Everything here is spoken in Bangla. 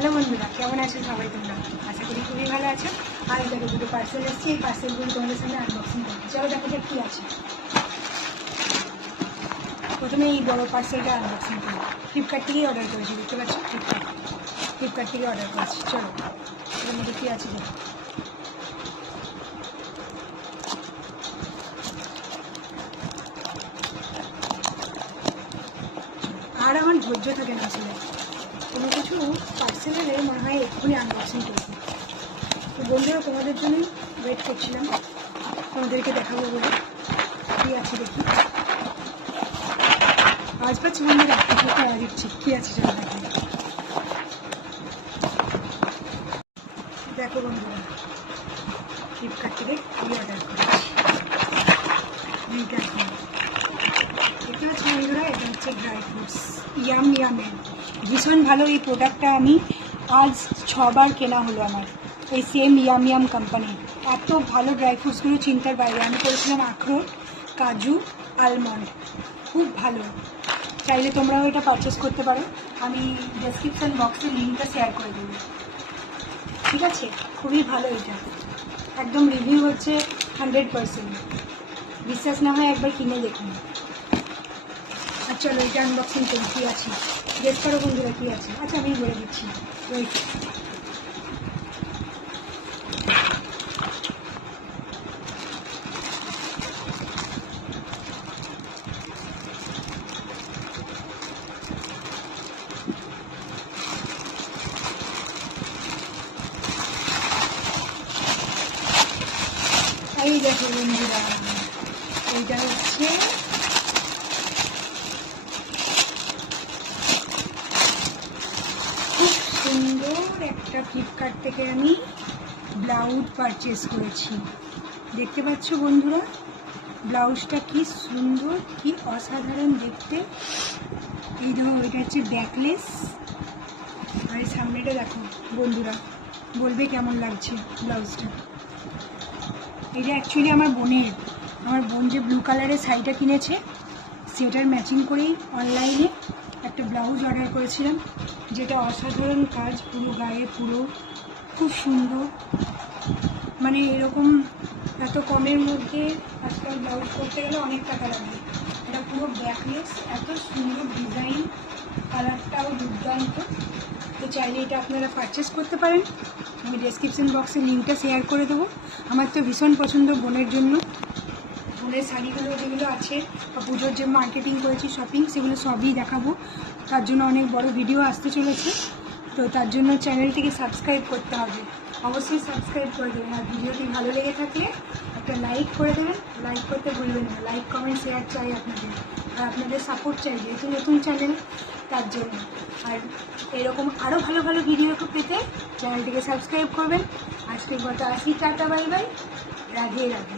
হ্যালো বন্ধুরা, কেমন আছেন সবাই? তোমরা আশা করি খুবই ভালো আছো। আজ দেখো দুটো পার্সেল এসেছে, এই পার্সেলগুলো তোমাদের সামনে আনবক্সিং করতে। চলো দেখো যে কী আছে। প্রথমে এই বড়ো পার্সেলটা আনবক্সিং করি। ফ্লিপকার্ট থেকেই অর্ডার করেছি, দেখতে পাচ্ছ? ফ্লিপকার্ট থেকে অর্ডার করেছি। চলো এর মধ্যে কী আছে দেখো। আর আমার ধৈর্য থাকে না ছিল কোনো কিছু পার্সেলের মনে হয় এক্ষুনি আনবক্সিং করেছি। তো বন্ধুরা, তোমাদের জন্যই ওয়েট করছিলাম, তোমাদেরকে দেখাবো বলে। কী আছে দেখি। আজ পাচ্ছি বন্ধুরা, আওয়াজ হচ্ছে। কী আছে চলো দেখো। দেখো বন্ধুরা, ফ্লিপকার্ট থেকে অর্ডার করেছি। দেখতে পাচ্ছি বন্ধুরা, এটা হচ্ছে ড্রাই ফ্রুটস ইয়ামের। ভীষণ ভালো এই প্রোডাক্টটা। আমি আজ 6বার কেনা হলো আমার এই সেম ইয়াম কোম্পানি। এত ভালো ড্রাই ফ্রুটসগুলো চিন্তার বাইরে। আমি করেছিলাম আখরোট, কাজু, আলমন্ড। খুব ভালো। চাইলে তোমরাও এটা পারচেস করতে পারো। আমি ডেসক্রিপশান বক্সে লিঙ্কটা শেয়ার করে দেবো, ঠিক আছে? খুবই ভালো এটা, একদম রিভিউ হচ্ছে 100%। বিশ্বাস না হয় একবার কিনে দেখুন। আর চলো এটা আনবক্সিং করি। কী আছে গেস করো বন্ধুরা, কী আছে? আচ্ছা আমি বলে দিচ্ছি। ওয়েট, এই দেখো বন্ধুরা, এইটা হচ্ছে খুব সুন্দর একটা ফ্লিপকার্ট থেকে আমি ব্লাউজ পারচেস করেছি। দেখতে পাচ্ছ বন্ধুরা, ব্লাউজটা কি সুন্দর, কি অসাধারণ দেখতে। এই দেখো, এটা হচ্ছে ব্যাকলেস। আর এই সামনেটা দেখো বন্ধুরা, বলবে কেমন লাগছে ব্লাউজটা। এটা অ্যাকচুয়ালি আমার বোন যে ব্লু কালারের শাড়িটা কিনেছে, সেটার ম্যাচিং করেই অনলাইনে একটা ব্লাউজ অর্ডার করেছিলাম, যেটা অসাধারণ কাজ, পুরো গায়ে পুরো খুব সুন্দর। মানে এরকম এত কমের মধ্যে আজকাল ব্লাউজ করতে গেলে অনেক টাকা লাগে। এটা পুরো ব্যাকলেস, এত সুন্দর ডিজাইন, কালারটাও দুর্দান্ত। তো চাইলে এটা আপনারা পারচেস করতে পারেন। আমি ডেসক্রিপশন বক্সে লিঙ্কটা শেয়ার করে দেবো। আমার তো ভীষণ পছন্দ বোনের জন্য। বোনের শাড়িগুলো যেগুলো আছে বা পুজোর যে মার্কেটিং করেছি, শপিং, সেগুলো সবই দেখাবো। তার জন্য অনেক বড় ভিডিও আসতে চলেছে। তো তার জন্য চ্যানেলটিকে সাবস্ক্রাইব করতে হবে, অবশ্যই সাবস্ক্রাইব করে দেবেন। আর ভিডিওটি ভালো লেগে থাকলে একটা লাইক করে দেবেন, লাইক করতে ভুলবেন না। লাইক, কমেন্ট, শেয়ার চাই আপনাদের, আর আপনাদের সাপোর্ট চাই, যেহেতু নতুন চ্যানেল তার জন্য। আর এরকম আরও ভালো ভালো ভিডিও পেতে চ্যানেলটিকে সাবস্ক্রাইব করবেন। আজকের মতো আসি, tata, bye bye, Radhe Radhe.